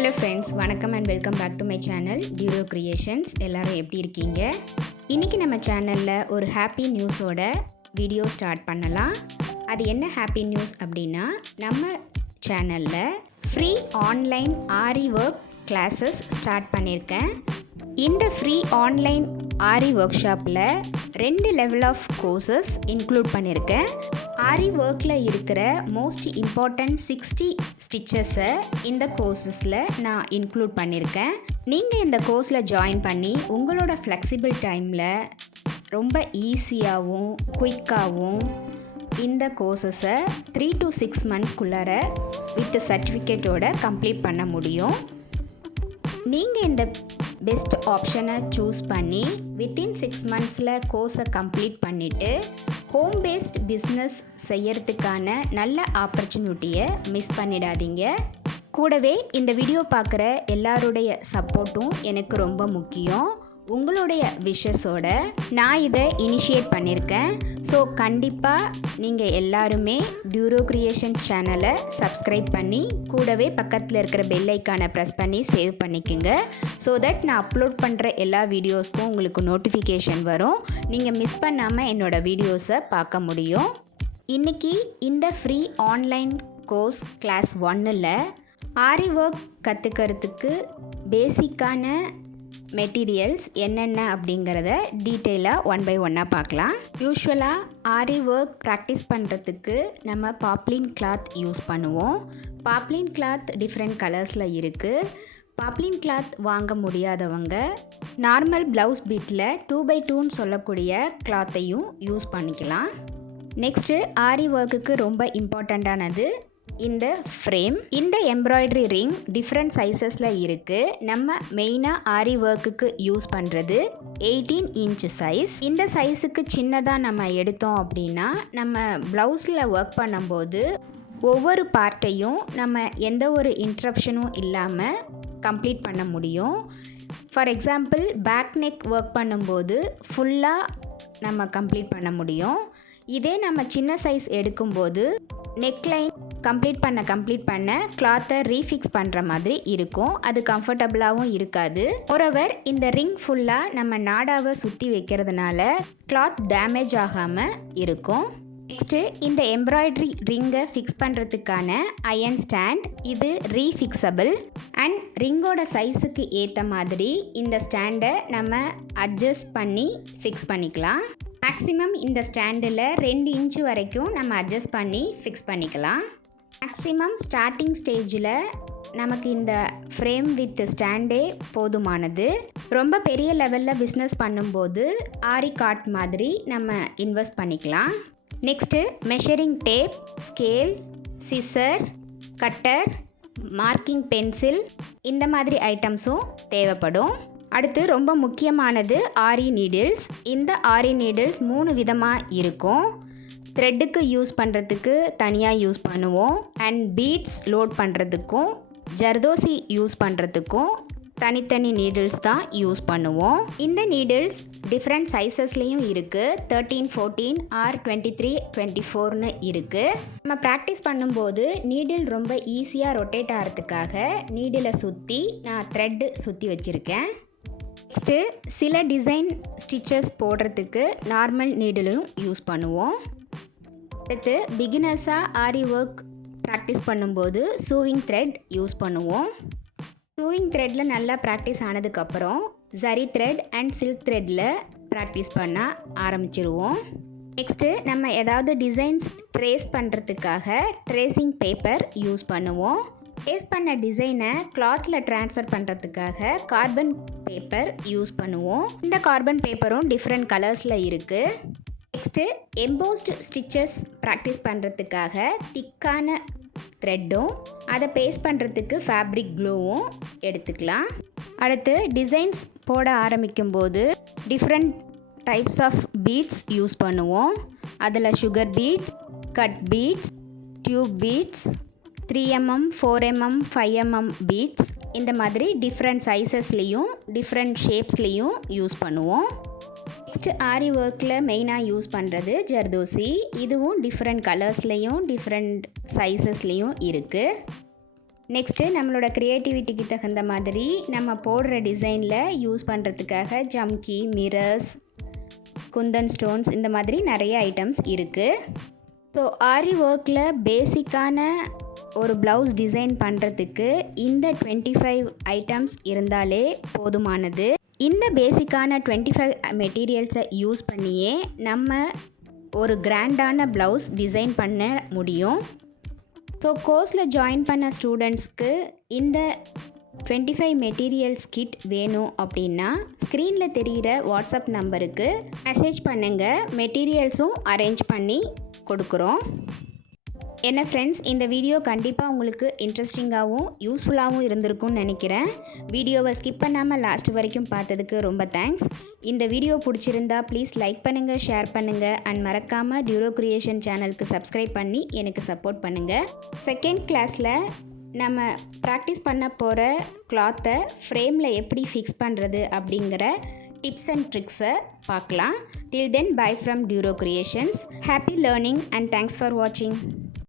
Hello friends, வணக்கம் and welcome back to my channel டியூரோ creations. எல்லோரும் எப்படி இருக்கீங்க? இன்றைக்கி நம்ம சேனலில் ஒரு ஹாப்பி நியூஸோட வீடியோ ஸ்டார்ட் பண்ணலாம். அது என்ன ஹாப்பி நியூஸ் அப்படின்னா, நம்ம சேனலில் ஃப்ரீ ஆன்லைன் ஆரி ஒர்க் கிளாஸஸ் ஸ்டார்ட் பண்ணியிருக்கேன். இந்த ஃப்ரீ ஆன்லைன் ஆரி ஒர்க் ஷாப்பில் 2 லெவல் ஆஃப் கோர்சஸ் இன்க்ளூட் பண்ணியிருக்கேன். ஆரி ஒர்க்கில் இருக்கிற மோஸ்ட் இம்பார்ட்டன்ட் 60 ஸ்டிச்சஸை இந்த கோர்சஸில் நான் இன்க்ளூட் பண்ணியிருக்கேன். நீங்கள் இந்த கோர்ஸில் ஜாயின் பண்ணி உங்களோட ஃப்ளெக்சிபிள் டைமில் ரொம்ப ஈஸியாகவும் குயிக்காகவும் இந்த கோர்சஸை 3 to 6 மந்த்ஸ்க்குள்ளார வித் சர்டிஃபிகேட்டோட கம்ப்ளீட் பண்ண முடியும். நீங்கள் இந்த பெஸ்ட் ஆப்ஷனை சூஸ் பண்ணி வித்தின் 6 மந்த்ஸில் கோர்ஸை கம்ப்ளீட் பண்ணிவிட்டு ஹோம் பேஸ்ட் பிஸ்னஸ் செய்யறதுக்கான நல்ல ஆப்பர்ச்சுனிட்டியை மிஸ் பண்ணிடாதீங்க. கூடவே இந்த வீடியோ பார்க்குற எல்லாருடைய சப்போர்ட்டும் எனக்கு ரொம்ப முக்கியம். உங்களுடைய விஷஸோட நான் இதை இனிஷியேட் பண்ணியிருக்கேன். ஸோ கண்டிப்பாக நீங்கள் எல்லாருமே டியூரோ கிரியேஷன் சேனலை சப்ஸ்கிரைப் பண்ணி கூடவே பக்கத்தில் இருக்கிற பெல் ஐக்கானை ப்ரெஸ் பண்ணி சேவ் பண்ணிக்கோங்க. ஸோ தட் நான் அப்லோட் பண்ணுற எல்லா வீடியோஸ்க்கும் உங்களுக்கு நோட்டிஃபிகேஷன் வரும். நீங்கள் மிஸ் பண்ணாமல் என்னோடய வீடியோஸை பார்க்க முடியும். இன்றைக்கி இந்த ஃப்ரீ ஆன்லைன் கோர்ஸ் கிளாஸ் 1ல் ஆரி ஒர்க் கற்றுக்கிறதுக்கு பேசிக்கான மெட்டீரியல்ஸ் என்னென்ன அப்படிங்கிறத டீட்டெயிலாக 1 by 1 பார்க்கலாம். யூஸ்வலாக ஆரி ஒர்க் ப்ராக்டிஸ் பண்ணுறதுக்கு நம்ம பாப்லின் கிளாத் யூஸ் பண்ணுவோம். பாப்லின் கிளாத் டிஃப்ரெண்ட் கலர்ஸில் இருக்குது. பாப்லின் கிளாத் வாங்க முடியாதவங்க நார்மல் ப்ளவுஸ் பீட்டில் 2 by 2ன்னு சொல்லக்கூடிய கிளாத்தையும் யூஸ் பண்ணிக்கலாம். நெக்ஸ்ட்டு ஆரி ஒர்க்குக்கு ரொம்ப இம்பார்ட்டண்ட்டானது இந்த ஃப்ரேம். இந்த எம்ப்ராய்டரி ரிங் டிஃப்ரெண்ட் சைஸஸில் இருக்குது. நம்ம மெயினாக ஆரி ஒர்க்குக்கு யூஸ் பண்ணுறது 18 inch சைஸ். இந்த சைஸுக்கு சின்னதாக நம்ம எடுத்தோம் அப்படின்னா நம்ம ப்ளவுஸில் ஒர்க் பண்ணும்போது ஒவ்வொரு பார்ட்டையும் நம்ம எந்த ஒரு இன்ட்ரப்ஷனும் இல்லாமல் கம்ப்ளீட் பண்ண முடியும். For example back neck work பண்ணும்போது ஃபுல்லாக நம்ம கம்ப்ளீட் பண்ண முடியும். இதே நம்ம சின்ன சைஸ் எடுக்கும்போது நெக்லைன் கம்ப்ளீட் பண்ண கிளாத்தை ரீஃபிக்ஸ் பண்ணுற மாதிரி இருக்கும். அது கம்ஃபர்டபுளாகவும் இருக்காது. மோரோவர் இந்த ரிங் ஃபுல்லாக நம்ம நாடாவை சுற்றி வைக்கிறதுனால கிளாத் டேமேஜ் ஆகாமல் இருக்கும். நெக்ஸ்ட்டு இந்த எம்ப்ராய்டரி ரிங்கை ஃபிக்ஸ் பண்ணுறதுக்கான அயன் ஸ்டாண்ட். இது ரீஃபிக்ஸபிள் அண்ட் ரிங்கோட சைஸுக்கு ஏற்ற மாதிரி இந்த ஸ்டாண்டை நம்ம அட்ஜஸ்ட் பண்ணி ஃபிக்ஸ் பண்ணிக்கலாம். மேக்ஸிமம் இந்த ஸ்டாண்டில் 2 inch வரைக்கும் நம்ம அட்ஜஸ்ட் பண்ணி ஃபிக்ஸ் பண்ணிக்கலாம். மேக்ஸிமம் ஸ்டார்டிங் ஸ்டேஜில் நமக்கு இந்த ஃப்ரேம் வித் ஸ்டாண்டே போதுமானது. ரொம்ப பெரிய லெவலில் பிஸ்னஸ் பண்ணும்போது ஆரி கார்ட் மாதிரி நம்ம இன்வெஸ்ட் பண்ணிக்கலாம். Next measuring tape, scale, scissor, cutter, marking pencil இந்த மாதிரி ஐட்டம்ஸும் தேவைப்படும். அடுத்து ரொம்ப முக்கியமானது ஆரி நீடில்ஸ். இந்த ஆரி நீடில்ஸ் 3 விதமாக இருக்கும். த்ரெட்டுக்கு யூஸ் பண்ணுறதுக்கு தனியாக யூஸ் பண்ணுவோம் அண்ட் பீட்ஸ் லோட் பண்ணுறதுக்கும் ஜர்தோசி யூஸ் பண்ணுறதுக்கும் தனித்தனி நீடில்ஸ் தான் யூஸ் பண்ணுவோம். இந்த நீடில்ஸ் டிஃப்ரெண்ட் சைஸஸ்லேயும் இருக்குது. 13, 14 or 23, 24ன்னு இருக்குது. நம்ம ப்ராக்டிஸ் பண்ணும்போது நீடில் ரொம்ப ஈஸியாக ரொட்டேட் ஆகிறதுக்காக நீடிலை சுற்றி நான் த்ரெட்டு சுற்றி வச்சுருக்கேன். நெக்ஸ்ட்டு சில டிசைன் ஸ்டிச்சஸ் போடுறதுக்கு நார்மல் நீடிலும் யூஸ் பண்ணுவோம். அடுத்து பிகினர்ஸாக ஆரி ஒர்க் ப்ராக்டிஸ் பண்ணும்போது சூவிங் த்ரெட் யூஸ் பண்ணுவோம். சூவிங் த்ரெட்டில் நல்லா ப்ராக்டிஸ் ஆனதுக்கப்புறம் ஜரி த்ரெட் அண்ட் சில்க் த்ரெட்டில் ப்ராக்டிஸ் பண்ண ஆரம்பிச்சிருவோம். நெக்ஸ்ட்டு நம்ம ஏதாவது டிசைன்ஸ் ட்ரேஸ் பண்ணுறதுக்காக ட்ரேசிங் பேப்பர் யூஸ் பண்ணுவோம். ட்ரேஸ் பண்ண டிசைனை கிளாத்தில் ட்ரான்ஸ்ஃபர் பண்ணுறதுக்காக கார்பன் பேப்பர் யூஸ் பண்ணுவோம். இந்த கார்பன் பேப்பரும் டிஃப்ரெண்ட் கலர்ஸில் இருக்குது. நெக்ஸ்ட்டு எம்போஸ்டு ஸ்டிச்சஸ் ப்ராக்டிஸ் பண்ணுறதுக்காக திக்கான த்ரெட்டும் அதை பேஸ்ட் பண்ணுறதுக்கு ஃபேப்ரிக் க்ளூவும் எடுத்துக்கலாம். அடுத்து டிசைன்ஸ் போட ஆரம்பிக்கும்போது different types of beads use பண்ணுவோம். அதில் sugar beads, cut beads, tube beads, 3mm, 4mm, 5mm beads இந்த மாதிரி டிஃப்ரெண்ட் சைஸஸ்லேயும் டிஃப்ரெண்ட் ஷேப்ஸ்லேயும் யூஸ் பண்ணுவோம். நெக்ஸ்ட்டு ஆரி ஒர்க்கில் மெயினாக யூஸ் பண்ணுறது ஜர்தோசி. இதுவும் டிஃப்ரெண்ட் கலர்ஸ்லேயும் டிஃப்ரெண்ட் சைஸஸ்லேயும் இருக்குது. நெக்ஸ்ட்டு நம்மளோட க்ரியேட்டிவிட்டிக்கு தகுந்த மாதிரி நம்ம போடுற டிசைனில் யூஸ் பண்ணுறதுக்காக ஜம்கி, மிரர்ஸ், குந்தன் ஸ்டோன்ஸ் இந்த மாதிரி நிறைய ஐட்டம்ஸ் இருக்குது. ஸோ ஆரி ஒர்க்கில் பேசிக்கான ஒரு ப்ளவுஸ் டிசைன் பண்ணுறதுக்கு இந்த 25 ஐட்டம்ஸ் இருந்தாலே போதுமானது. இந்த பேசிக்கான 25 மெட்டீரியல்ஸை யூஸ் பண்ணியே நம்ம ஒரு கிராண்டான ப்ளவுஸ் டிசைன் பண்ண முடியும். ஸோ கோர்ஸில் ஜாயின் பண்ண ஸ்டூடெண்ட்ஸ்க்கு இந்த 25 மெட்டீரியல்ஸ் கிட் வேணும் அப்படின்னா ஸ்க்ரீனில் தெரிகிற வாட்ஸ்அப் நம்பருக்கு மெசேஜ் பண்ணுங்கள். மெட்டீரியல்ஸும் அரேஞ்ச் பண்ணி கொடுக்குறோம். என்ன ஃப்ரெண்ட்ஸ், இந்த வீடியோ கண்டிப்பாக உங்களுக்கு இன்ட்ரெஸ்டிங்காகவும் யூஸ்ஃபுல்லாகவும் இருந்திருக்கும்னு நினைக்கிறேன். வீடியோவை ஸ்கிப் பண்ணாமல் லாஸ்ட் வரைக்கும் பார்த்ததுக்கு ரொம்ப தேங்க்ஸ். இந்த வீடியோ பிடிச்சிருந்தா ப்ளீஸ் லைக் பண்ணுங்கள், ஷேர் பண்ணுங்கள் அண்ட் மறக்காமல் டியூரோ கிரியேஷன் சேனலுக்கு சப்ஸ்கிரைப் பண்ணி எனக்கு சப்போர்ட் பண்ணுங்கள். செகண்ட் கிளாஸில் நம்ம ப்ராக்டிஸ் பண்ண போகிற கிளாத்தை ஃப்ரேமில் எப்படி ஃபிக்ஸ் பண்ணுறது அப்படிங்கிற டிப்ஸ் அண்ட் ட்ரிக்ஸை பார்க்கலாம். Till then, bye from Duro Creations. Happy learning and thanks for watching.